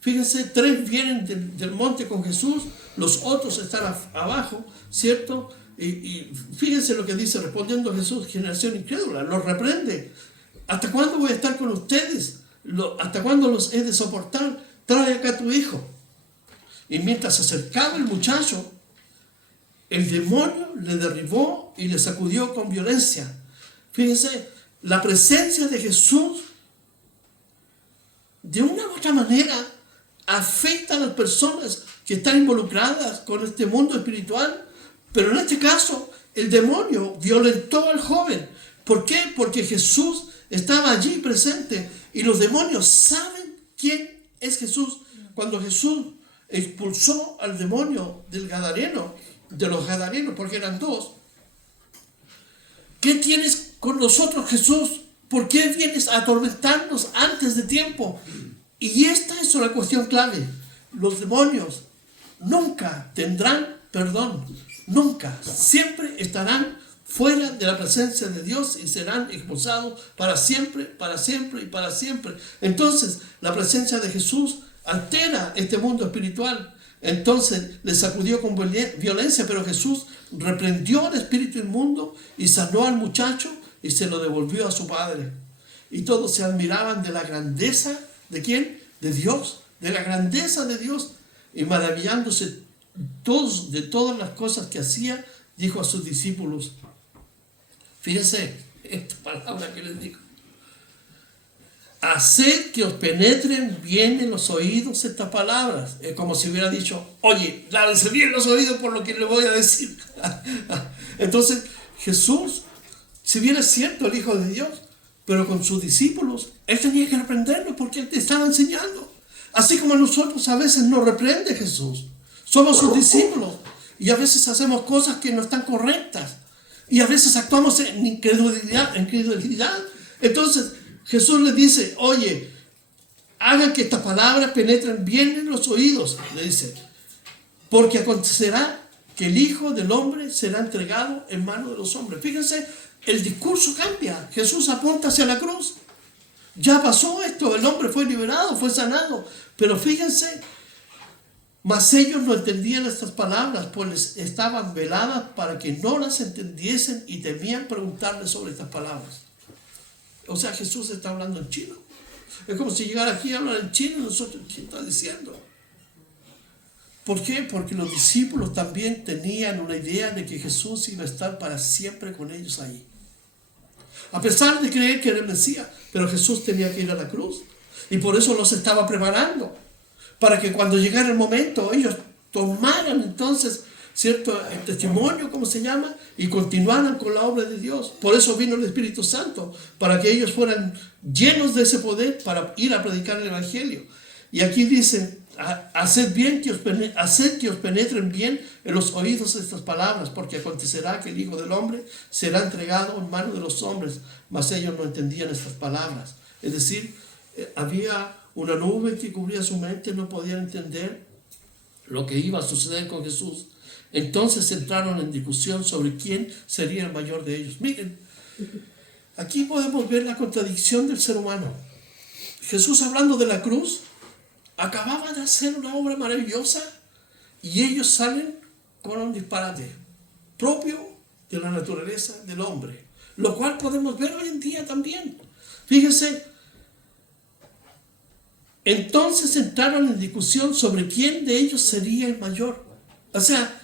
Fíjense, 3 vienen del monte con Jesús, los otros están abajo, ¿cierto? Y fíjense lo que dice, respondiendo Jesús: generación incrédula, los reprende. ¿Hasta cuándo voy a estar con ustedes? ¿Hasta cuándo los he de soportar? Trae acá a tu hijo. Y mientras se acercaba el muchacho, el demonio le derribó y le sacudió con violencia. Fíjense, la presencia de Jesús, de una u otra manera, afecta a las personas que están involucradas con este mundo espiritual, pero en este caso el demonio violentó al joven. ¿Por qué? Porque Jesús estaba allí presente y los demonios saben quién es Jesús. Cuando Jesús expulsó al demonio de los gadarenos, porque eran 2, ¿qué tienes con nosotros, Jesús? ¿Por qué vienes a atormentarnos antes de tiempo? Y esta es una cuestión clave. Los demonios nunca tendrán perdón. Nunca. Siempre estarán fuera de la presencia de Dios y serán expulsados para siempre, para siempre y para siempre. Entonces, la presencia de Jesús altera este mundo espiritual. Entonces, le sacudió con violencia, pero Jesús reprendió al espíritu inmundo y sanó al muchacho y se lo devolvió a su padre. Y todos se admiraban de la grandeza. ¿De quién? De Dios, de la grandeza de Dios. Y maravillándose todos de todas las cosas que hacía, dijo a sus discípulos. Fíjense esta palabra que les dijo: haced que os penetren bien en los oídos estas palabras. Es como si hubiera dicho: oye, lávense bien los oídos por lo que le voy a decir. Entonces Jesús, si bien es cierto, el Hijo de Dios, pero con sus discípulos, Él tenía que reprenderlos porque Él te estaba enseñando. Así como nosotros a veces nos reprende Jesús. Somos sus discípulos y a veces hacemos cosas que no están correctas. Y a veces actuamos en incredulidad. Entonces Jesús le dice: oye, hagan que estas palabras penetren bien en los oídos, le dice. Porque acontecerá que el Hijo del Hombre será entregado en manos de los hombres. Fíjense, el discurso cambia. Jesús apunta hacia la cruz. Ya pasó esto, el hombre fue liberado, fue sanado. Pero fíjense, mas ellos no entendían estas palabras, pues estaban veladas para que no las entendiesen y temían preguntarle sobre estas palabras. O sea, Jesús está hablando en chino. Es como si llegara aquí a hablar en chino y nosotros, ¿qué está diciendo? ¿Por qué? Porque los discípulos también tenían una idea de que Jesús iba a estar para siempre con ellos ahí. A pesar de creer que era el Mesías, pero Jesús tenía que ir a la cruz. Y por eso los estaba preparando. Para que cuando llegara el momento, ellos tomaran entonces, ¿cierto?, el testimonio, ¿cómo se llama? Y continuaran con la obra de Dios. Por eso vino el Espíritu Santo, para que ellos fueran llenos de ese poder para ir a predicar el Evangelio. Y aquí dice: haced que os penetren bien en los oídos estas palabras, porque acontecerá que el Hijo del Hombre será entregado en manos de los hombres. Mas ellos no entendían estas palabras. Es decir, había una nube que cubría su mente, no podían entender lo que iba a suceder con Jesús. Entonces entraron en discusión sobre quién sería el mayor de ellos. Miren, aquí podemos ver la contradicción del ser humano. Jesús, hablando de la cruz, acababa de hacer una obra maravillosa y ellos salen con un disparate propio de la naturaleza del hombre, lo cual podemos ver hoy en día también. Fíjense, Entonces entraron en discusión sobre quién de ellos sería el mayor. O sea,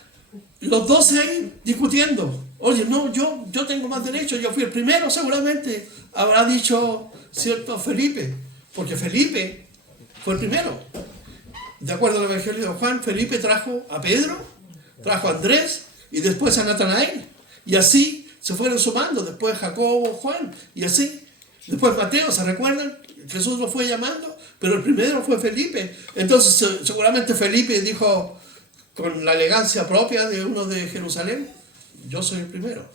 los 12 ahí discutiendo. Oye, no, yo tengo más derecho, yo fui el primero, seguramente habrá dicho cierto Felipe, porque Felipe fue el primero. De acuerdo al Evangelio de Juan, Felipe trajo a Pedro, trajo a Andrés y después a Natanael. Y así se fueron sumando, después Jacobo, Juan, y así. Después Mateo, ¿se recuerdan? Jesús lo fue llamando, pero el primero fue Felipe. Entonces seguramente Felipe dijo con la elegancia propia de uno de Jerusalén, yo soy el primero.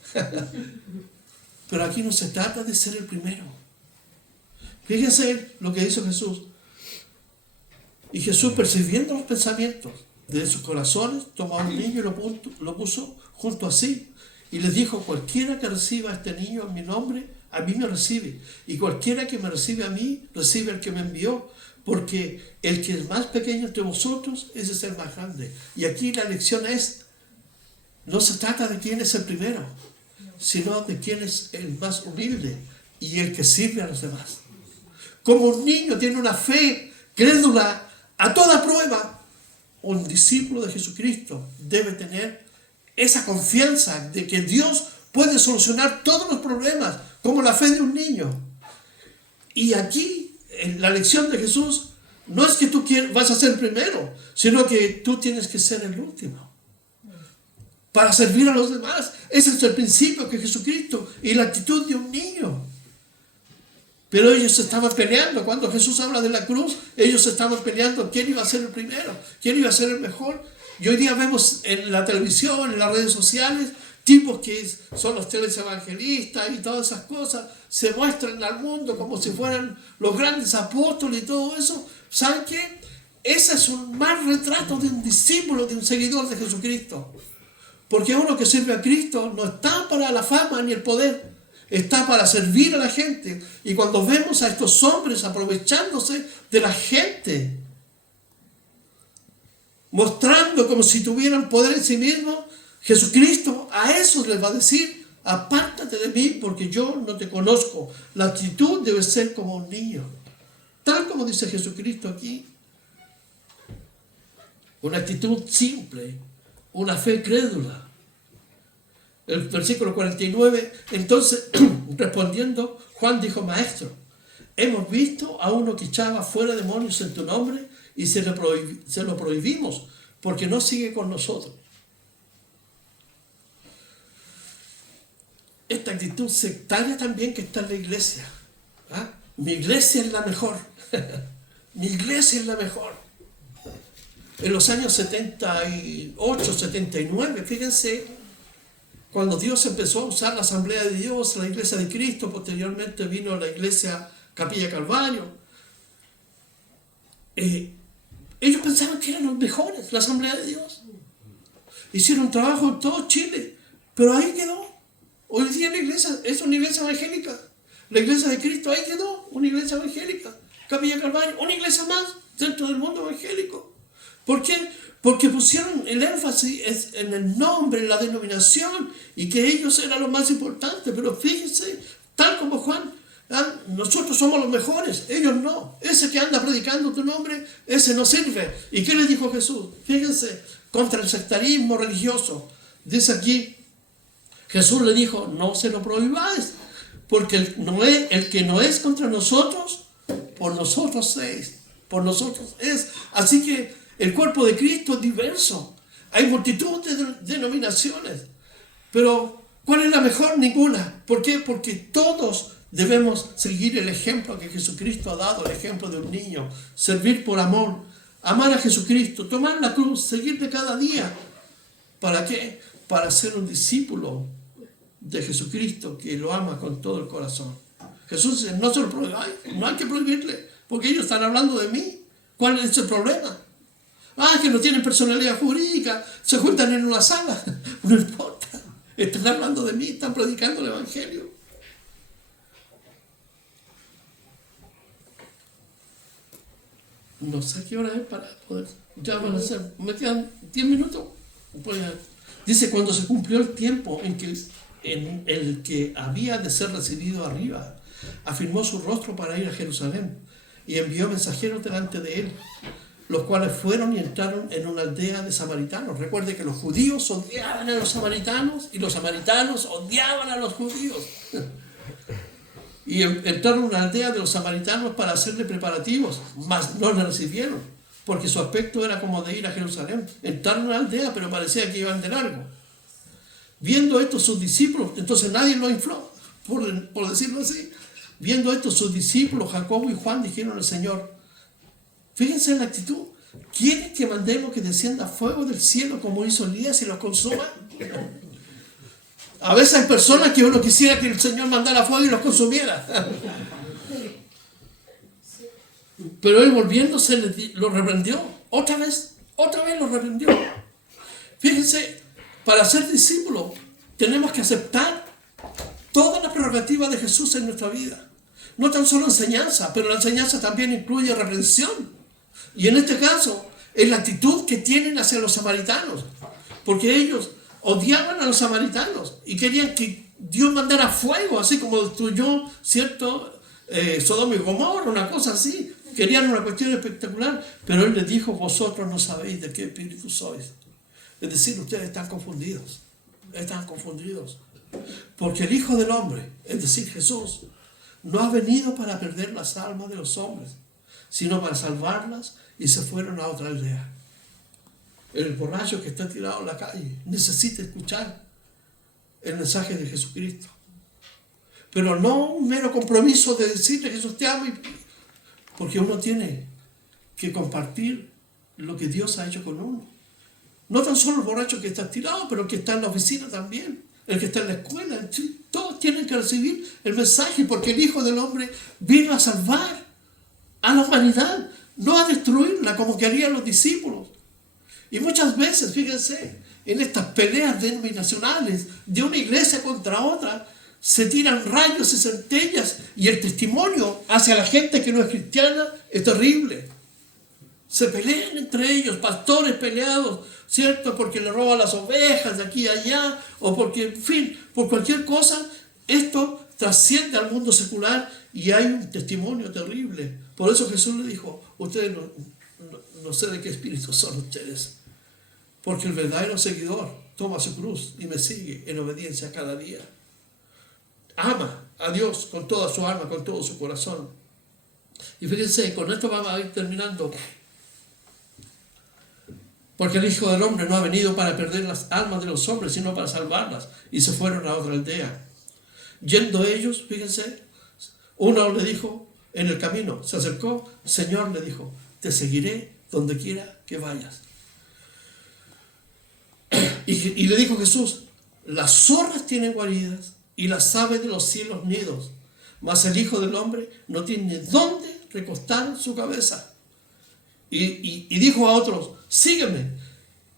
Pero aquí no se trata de ser el primero. Fíjense lo que hizo Jesús. Y Jesús, percibiendo los pensamientos de sus corazones, tomó a un niño y lo puso junto a sí. Y les dijo, cualquiera que reciba a este niño en mi nombre, a mí me recibe. Y cualquiera que me recibe a mí, recibe al que me envió. Porque el que es más pequeño entre vosotros, ese es el más grande. Y aquí la lección es, no se trata de quién es el primero, sino de quién es el más humilde y el que sirve a los demás. Como un niño tiene una fe crédula a toda prueba, un discípulo de Jesucristo debe tener esa confianza de que Dios puede solucionar todos los problemas, como la fe de un niño. Y aquí, en la lección de Jesús, no es que tú vas a ser el primero, sino que tú tienes que ser el último para servir a los demás. Ese es el principio que Jesucristo y la actitud de un niño. Pero ellos estaban peleando. Cuando Jesús habla de la cruz, ellos estaban peleando quién iba a ser el primero, quién iba a ser el mejor. Y hoy día vemos en la televisión, en las redes sociales, tipos que son los televangelistas y todas esas cosas, se muestran al mundo como si fueran los grandes apóstoles y todo eso. ¿Saben qué? Ese es un mal retrato de un discípulo, de un seguidor de Jesucristo. Porque uno que sirve a Cristo no está para la fama ni el poder, está para servir a la gente. Y cuando vemos a estos hombres aprovechándose de la gente, mostrando como si tuvieran poder en sí mismos, Jesucristo a esos les va a decir, apártate de mí porque yo no te conozco. La actitud debe ser como un niño, tal como dice Jesucristo aquí. Una actitud simple, una fe crédula. El versículo 49, entonces respondiendo, Juan dijo, maestro, hemos visto a uno que echaba fuera demonios en tu nombre y se lo prohibimos porque no sigue con nosotros. Esta actitud sectaria también que está en la iglesia. ¿Ah? Mi iglesia es la mejor. Mi iglesia es la mejor. En los años 78, 79, fíjense, cuando Dios empezó a usar la Asamblea de Dios, la Iglesia de Cristo, posteriormente vino la Iglesia Capilla Calvario, ellos pensaban que eran los mejores, la Asamblea de Dios. Hicieron un trabajo en todo Chile, pero ahí quedó. Hoy día la iglesia es una iglesia evangélica. La Iglesia de Cristo, ahí quedó, una iglesia evangélica. Capilla Calvario, una iglesia más dentro del mundo evangélico. ¿Por qué? Porque pusieron el énfasis en el nombre, en la denominación, y que ellos eran lo más importante. Pero fíjense, tal como Juan, nosotros somos los mejores, ellos no. Ese que anda predicando tu nombre, ese no sirve. ¿Y qué le dijo Jesús? Fíjense, contra el sectarismo religioso. Dice aquí, Jesús le dijo, no se lo prohibáis, porque el que no es contra nosotros, por nosotros es. Por nosotros es. Así que el cuerpo de Cristo es diverso. Hay multitud de denominaciones. Pero, ¿cuál es la mejor? Ninguna. ¿Por qué? Porque todos debemos seguir el ejemplo que Jesucristo ha dado, el ejemplo de un niño. Servir por amor. Amar a Jesucristo. Tomar la cruz. Seguirle cada día. ¿Para qué? Para ser un discípulo de Jesucristo que lo ama con todo el corazón. Jesús dice, no se lo prohibáis. No hay que prohibirle. Porque ellos están hablando de mí. ¿Cuál es el problema? Que no tienen personalidad jurídica, se juntan en una sala. No importa, están hablando de mí, están predicando el Evangelio. No sé qué hora es para poder. Ya van a ser, me quedan 10 minutos. Dice, cuando se cumplió el tiempo en el que había de ser recibido arriba, afirmó su rostro para ir a Jerusalén. y envió mensajeros delante de él, los cuales fueron y entraron en una aldea de samaritanos. Recuerde que los judíos odiaban a los samaritanos y los samaritanos odiaban a los judíos. Y entraron en una aldea de los samaritanos para hacerle preparativos, mas no le recibieron, porque su aspecto era como de ir a Jerusalén. Entraron a la aldea, pero parecía que iban de largo. Viendo esto sus discípulos, entonces nadie lo infló, por decirlo así. Viendo esto sus discípulos, Jacobo y Juan, dijeron al Señor, fíjense en la actitud, ¿quieren que mandemos que descienda fuego del cielo como hizo Elías y los consuma? A veces hay personas que uno quisiera que el Señor mandara fuego y los consumiera. Pero él volviéndose lo reprendió. Otra vez lo reprendió. Fíjense, para ser discípulos tenemos que aceptar toda la prerrogativa de Jesús en nuestra vida. No tan solo enseñanza, pero la enseñanza también incluye reprensión. Y en este caso, es la actitud que tienen hacia los samaritanos. Porque ellos odiaban a los samaritanos y querían que Dios mandara fuego, así como destruyó, ¿cierto? Sodoma y Gomorra, una cosa así. Querían una cuestión espectacular, pero él les dijo, vosotros no sabéis de qué espíritu sois. Es decir, ustedes están confundidos, porque el Hijo del Hombre, es decir, Jesús, no ha venido para perder las almas de los hombres, sino para salvarlas, y se fueron a otra aldea. El borracho que está tirado en la calle necesita escuchar el mensaje de Jesucristo, pero no un mero compromiso de decirle que Jesús te ama, porque uno tiene que compartir lo que Dios ha hecho con uno. No tan solo el borracho que está tirado, pero el que está en la oficina también, el que está en la escuela. Todos tienen que recibir el mensaje, porque el Hijo del Hombre vino a salvar a la humanidad, no a destruirla como querían los discípulos. Y muchas veces, fíjense, en estas peleas denominacionales de una iglesia contra otra, se tiran rayos y centellas, y el testimonio hacia la gente que no es cristiana es terrible. Se pelean entre ellos, pastores peleados, ¿cierto? Porque le roban las ovejas de aquí a allá, o porque, en fin, por cualquier cosa. Esto trasciende al mundo secular y hay un testimonio terrible. Por eso Jesús le dijo, ustedes no sé de qué espíritu son ustedes, porque el verdadero seguidor toma su cruz y me sigue en obediencia cada día. Ama a Dios con toda su alma, con todo su corazón. Y fíjense, con esto vamos a ir terminando. Porque el Hijo del Hombre no ha venido para perder las almas de los hombres, sino para salvarlas. Y se fueron a otra aldea. Yendo ellos, fíjense, uno le dijo en el camino, se acercó, Señor, le dijo, te seguiré donde quiera que vayas. Y le dijo Jesús, las zorras tienen guaridas y las aves de los cielos nidos, mas el Hijo del Hombre no tiene dónde recostar su cabeza. Y dijo a otros, sígueme.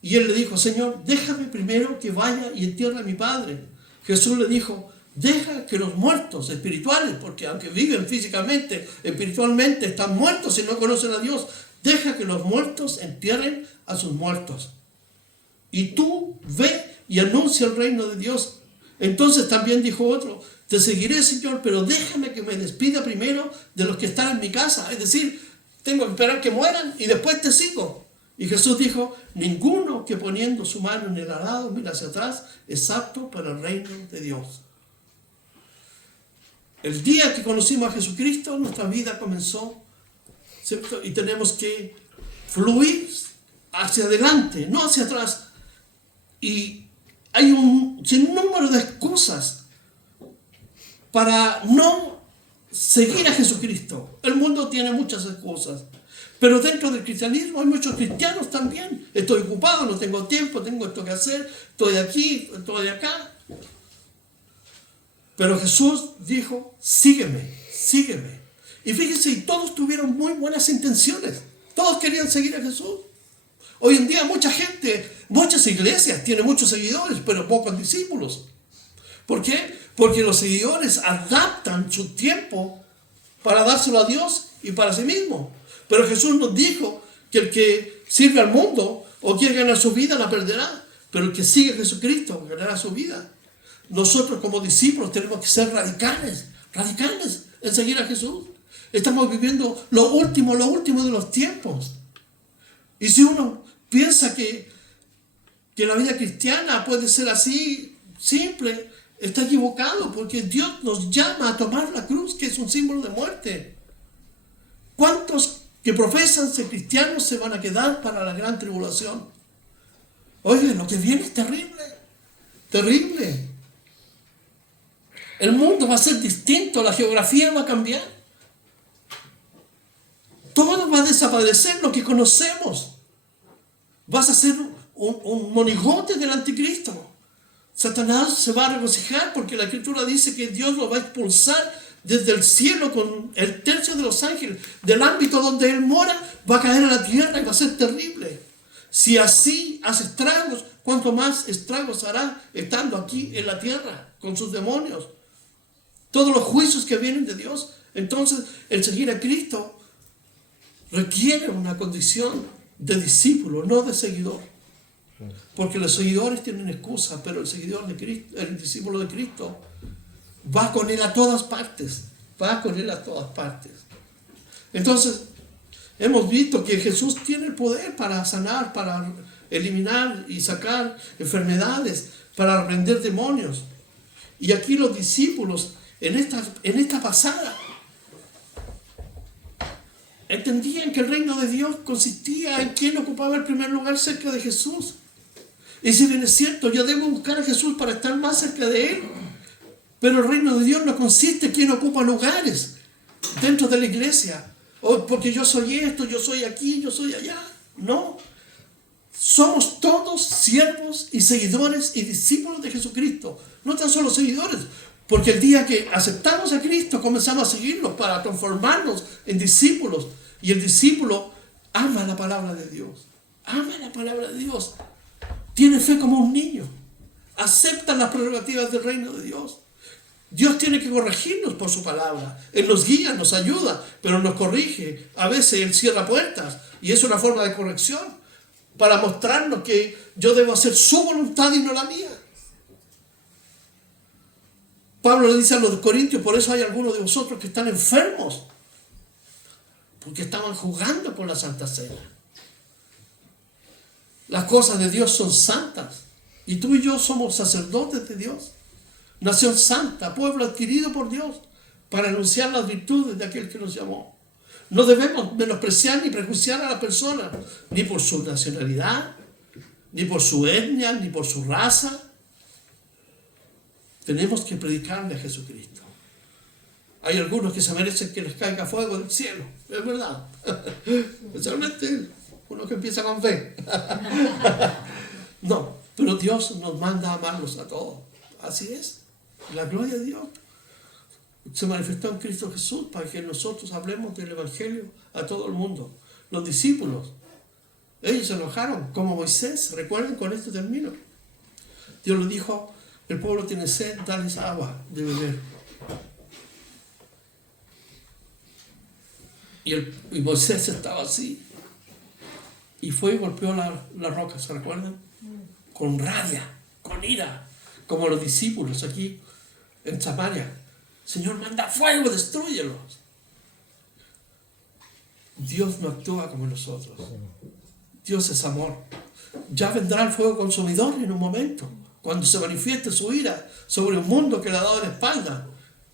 Y él le dijo, Señor, déjame primero que vaya y entierre a mi Padre. Jesús le dijo, deja que los muertos espirituales, porque aunque viven físicamente, espiritualmente están muertos y no conocen a Dios, deja que los muertos entierren a sus muertos. Y tú ve y anuncia el reino de Dios. Entonces también dijo otro, te seguiré, Señor, pero déjame que me despida primero de los que están en mi casa. Es decir, tengo que esperar que mueran y después te sigo. Y Jesús dijo, ninguno que poniendo su mano en el arado mira hacia atrás es apto para el reino de Dios. El día que conocimos a Jesucristo, nuestra vida comenzó, ¿cierto? Y tenemos que fluir hacia adelante, no hacia atrás. Y hay un sinnúmero de excusas para no seguir a Jesucristo. El mundo tiene muchas excusas, pero dentro del cristianismo hay muchos cristianos también. Estoy ocupado, no tengo tiempo, tengo esto que hacer, estoy aquí, estoy acá. Pero Jesús dijo, sígueme, sígueme. Y fíjense, y todos tuvieron muy buenas intenciones. Todos querían seguir a Jesús. Hoy en día mucha gente, muchas iglesias tienen muchos seguidores, pero pocos discípulos. ¿Por qué? Porque los seguidores adaptan su tiempo para dárselo a Dios y para sí mismo. Pero Jesús nos dijo que el que sirve al mundo o quiere ganar su vida la perderá, pero el que sigue a Jesucristo ganará su vida. Nosotros como discípulos tenemos que ser radicales en seguir a Jesús. Estamos viviendo lo último de los tiempos. Y si uno piensa que la vida cristiana puede ser así, simple, está equivocado, porque Dios nos llama a tomar la cruz, que es un símbolo de muerte. ¿Cuántos que profesan ser cristianos se van a quedar para la gran tribulación? Oye, lo que viene es terrible, terrible. El mundo va a ser distinto, la geografía va a cambiar. Todo va a desaparecer, lo que conocemos. Vas a ser un monigote del anticristo. Satanás se va a regocijar porque la Escritura dice que Dios lo va a expulsar desde el cielo con el tercio de los ángeles. Del ámbito donde Él mora, va a caer a la tierra y va a ser terrible. Si así hace estragos, ¿cuánto más estragos hará estando aquí en la tierra con sus demonios? Todos los juicios que vienen de Dios. Entonces, el seguir a Cristo requiere una condición de discípulo, no de seguidor. Porque los seguidores tienen excusa, pero el seguidor de Cristo, el discípulo de Cristo, va con Él a todas partes. Va con Él a todas partes. Entonces, hemos visto que Jesús tiene el poder para sanar, para eliminar y sacar enfermedades, para reprender demonios. Y aquí los discípulos, en esta pasada, entendían que el reino de Dios consistía en quién ocupaba el primer lugar cerca de Jesús. Y si bien es cierto, yo debo buscar a Jesús para estar más cerca de Él, pero el reino de Dios no consiste en quién ocupa lugares dentro de la iglesia, o porque yo soy esto, yo soy aquí, yo soy allá. No, somos todos siervos y seguidores y discípulos de Jesucristo. No tan solo seguidores, porque el día que aceptamos a Cristo comenzamos a seguirlo para transformarnos en discípulos. Y el discípulo ama la palabra de Dios. Ama la palabra de Dios. Tiene fe como un niño. Acepta las prerrogativas del reino de Dios. Dios tiene que corregirnos por su palabra. Él nos guía, nos ayuda, pero nos corrige. A veces Él cierra puertas y es una forma de corrección para mostrarnos que yo debo hacer su voluntad y no la mía. Pablo le dice a los corintios, por eso hay algunos de vosotros que están enfermos, porque estaban jugando con la Santa Cena. Las cosas de Dios son santas, y tú y yo somos sacerdotes de Dios, nación santa, pueblo adquirido por Dios, para anunciar las virtudes de aquel que nos llamó. No debemos menospreciar ni prejuiciar a la persona, ni por su nacionalidad, ni por su etnia, ni por su raza. Tenemos que predicarle a Jesucristo. Hay algunos que se merecen que les caiga fuego del cielo, es verdad. Especialmente uno que empieza con fe. No, pero Dios nos manda a amarlos a todos. Así es. La gloria de Dios se manifestó en Cristo Jesús para que nosotros hablemos del Evangelio a todo el mundo. Los discípulos, ellos se enojaron como Moisés. Recuerden, con esto termino. Dios les dijo: el pueblo tiene sed, dales agua de beber. Y Moisés estaba así. Y fue y golpeó la roca, ¿se recuerdan? Con rabia, con ira, como los discípulos aquí en Samaria. Señor, manda fuego, destrúyelos. Dios no actúa como nosotros. Dios es amor. Ya vendrá el fuego consumidor en un momento, cuando se manifieste su ira sobre un mundo que le ha dado la espalda.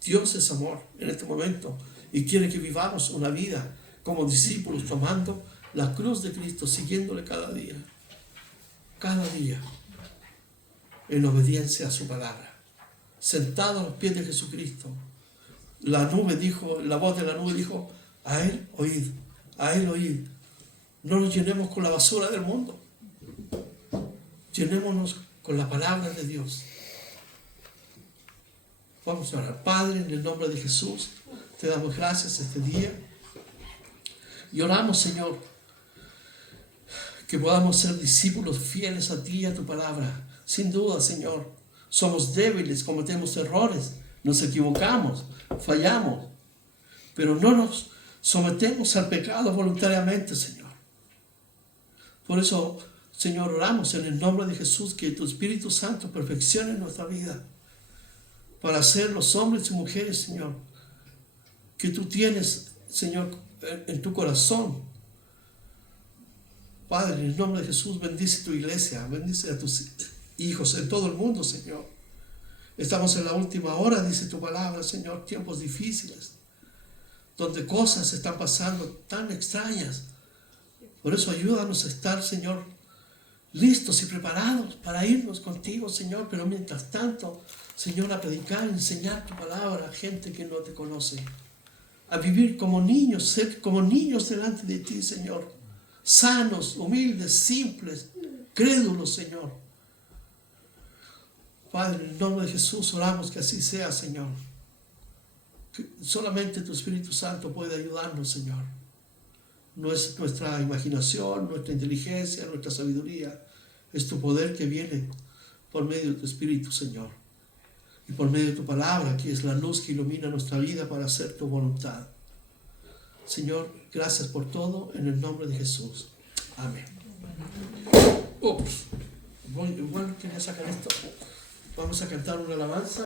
Dios es amor en este momento y quiere que vivamos una vida como discípulos, tomando la cruz de Cristo, siguiéndole cada día, en obediencia a su palabra, sentado a los pies de Jesucristo. La voz de la nube dijo: a Él oíd, a Él oíd. No nos llenemos con la basura del mundo, llenémonos con la palabra de Dios. Vamos a orar. Padre, en el nombre de Jesús, te damos gracias este día y oramos, Señor, que podamos ser discípulos fieles a ti y a tu palabra. Sin duda, Señor, somos débiles, cometemos errores, nos equivocamos, fallamos, pero no nos sometemos al pecado voluntariamente, Señor. Por eso, Señor, oramos en el nombre de Jesús que tu Espíritu Santo perfeccione nuestra vida para ser los hombres y mujeres, Señor, que tú tienes Señor, en tu corazón. Padre, en el nombre de Jesús, bendice tu iglesia, bendice a tus hijos en todo el mundo, Señor. Estamos en la última hora, dice tu palabra, Señor, tiempos difíciles, donde cosas están pasando tan extrañas. Por eso ayúdanos a estar, Señor, listos y preparados para irnos contigo, Señor. Pero mientras tanto, Señor, a predicar, enseñar tu palabra a gente que no te conoce. A vivir como niños, ser como niños delante de ti, Señor. Sanos, humildes, simples, crédulos, Señor. Padre, en el nombre de Jesús oramos que así sea, Señor. Que solamente tu Espíritu Santo puede ayudarnos, Señor. No es nuestra imaginación, nuestra inteligencia, nuestra sabiduría. Es tu poder que viene por medio de tu Espíritu, Señor. Y por medio de tu palabra, que es la luz que ilumina nuestra vida para hacer tu voluntad. Señor, gracias por todo, en el nombre de Jesús. Amén. Ups. Bueno, quería sacar esto. Vamos a cantar una alabanza.